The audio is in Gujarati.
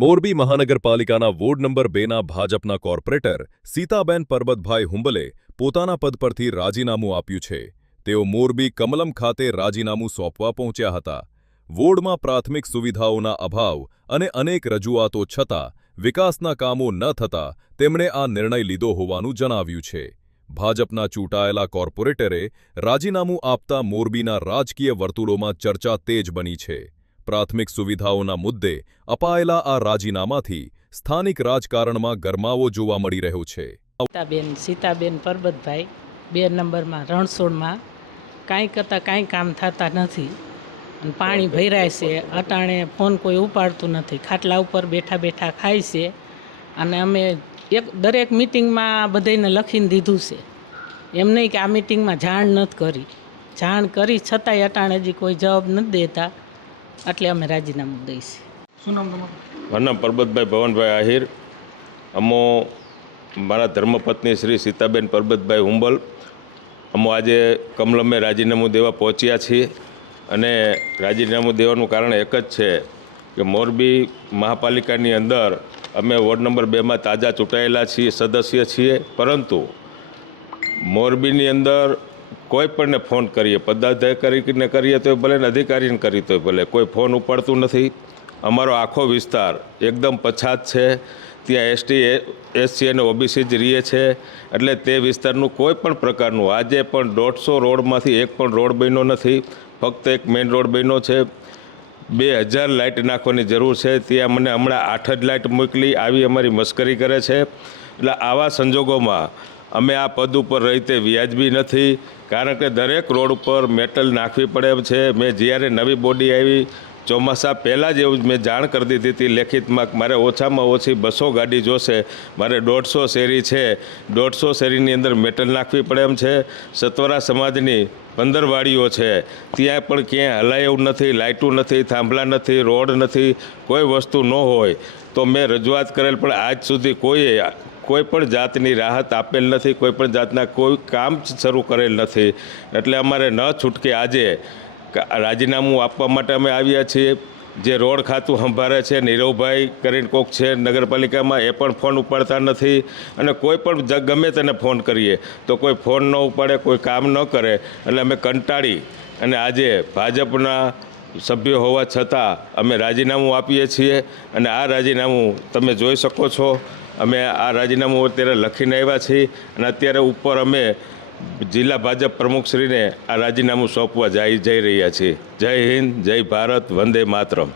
મોરબી મહાનગરપાલિકાના વોર્ડ નંબર 2ના ભાજપના કોર્પોરેટર સીતાબેન પરબતભાઈ હુંબલે પોતાના પદ પરથી રાજીનામું આપ્યું છે. તેઓ મોરબી કમલમ ખાતે રાજીનામું સોંપવા પહોંચ્યા હતા. વોર્ડમાં પ્રાથમિક સુવિધાઓના અભાવ અને અનેક રજૂઆતો છતાં વિકાસના કામો ન થતા તેમણે આ નિર્ણય લીધો હોવાનું જણાવ્યું છે. ભાજપના ચૂંટાયેલા કોર્પોરેટરે રાજીનામું આપતા મોરબીના રાજકીય વર્તુળોમાં ચર્ચા તેજ બની છે. પ્રાથમિક સુવિધાઓના મુદ્દે અપાયેલા આ રાજીનામાથી સ્થાનિક રાજકારણમાં ગરમાવો જોવા મળી રહ્યો છે. સીતાબેન પરબતભાઈ 2 નંબરમાં રણછોડમાં કાંઈ કરતાં કાંઈ કામ થતા નથી અને પાણી ભરાય છે. અટાણે ફોન કોઈ ઉપાડતું નથી. ખાટલા ઉપર બેઠા બેઠા ખાય છે અને અમે દરેક મિટિંગમાં બધાને લખીને દીધું છે. એમ નહીં કે આ મિટિંગમાં જાણ નથી કરી. જાણ કરી છતાંય અટાણે હજી કોઈ જવાબ નથી દેતા, એટલે અમે રાજીનામું દઈશું. શું નામ તમારું? મારું નામ પરબતભાઈ ભવનભાઈ આહિર. અમો મારા ધર્મપત્ની શ્રી સીતાબેન પરબતભાઈ હુંબલ અમો આજે કમલમે રાજીનામું દેવા પહોંચ્યા છીએ. અને રાજીનામું દેવાનું કારણ એક જ છે કે મોરબી મહાપાલિકાની અંદર અમે વોર્ડ નંબર 2માં તાજા ચૂંટાયેલા છીએ, સદસ્ય છીએ, પરંતુ મોરબીની અંદર કોઈ પણને ફોન કરીએ, પદાધિકારીને કરીએ તો ભલે ને અધિકારીને કરીએ તો ભલે, કોઈ ફોન ઉપાડતું નથી. અમારો આખો વિસ્તાર એકદમ પછાત છે. ત્યાં એસટી, એસસી અને ઓબીસી જ રહીએ છે. એટલે તે વિસ્તારનું કોઈ પણ પ્રકારનું આજે પણ 150 રોડમાંથી એક પણ રોડ બન્યો નથી. ફક્ત એક મેઇન રોડ બન્યો છે. 2000 લાઇટ નાખવાની જરૂર છે. ત્યાં મને હમણાં 8 જ લાઇટ મોકલી, આવી અમારી મશ્કરી કરે છે. એટલે આવા સંજોગોમાં અમે આ પદ ઉપર રહી તે વ્યાજબી નથી, કારણ કે દરેક રોડ ઉપર મેટલ નાખવી પડે એમ છે. મેં જ્યારે નવી બોડી આવી ચોમાસા પહેલાં જ એવું મેં જાણ કરી દીધી હતી લેખિતમાં, મારે ઓછામાં ઓછી 200 ગાડી જોશે, મારે 150 શેરી છે, 150 શેરીની અંદર મેટલ નાખવી પડે એમ છે. સત્વરા સમાજની 15 વાડીઓ છે, ત્યાં પણ ક્યાંય હલાય એવું નથી, લાઇટું નથી, થાંભલા નથી, રોડ નથી, કોઈ વસ્તુ ન હોય તો મેં રજૂઆત કરેલ, પણ આજ સુધી કોઈ પણ જાતની રાહત આપેલ નથી, કોઈ પણ જાતના કોઈ કામ શરૂ કરેલ નથી. એટલે અમારે ન છૂટકે આજે રાજીનામું આપવા માટે અમે આવ્યા છીએ. જે રોડ ખાતું સંભાળે છે નીરવભાઈ કરીને કોક છે નગરપાલિકામાં, એ પણ ફોન ઉપાડતા નથી. અને કોઈ પણ ગમે તેને ફોન કરીએ તો કોઈ ફોન ન ઉપાડે, કોઈ કામ ન કરે. એટલે અમે કંટાળી અને આજે ભાજપના સભ્યો હોવા છતાં અમે રાજીનામું આપીએ છીએ. અને આ રાજીનામું તમે જોઈ શકો છો. અમે આ રાજીનામું અત્યારે લખીને આવ્યા છીએ અને અત્યારે ઉપર અમે જિલ્લા ભાજપ પ્રમુખશ્રીને આ રાજીનામું સોંપવા જઈ રહ્યા છીએ. જય હિન્દ, જય ભારત, વંદે માતરમ.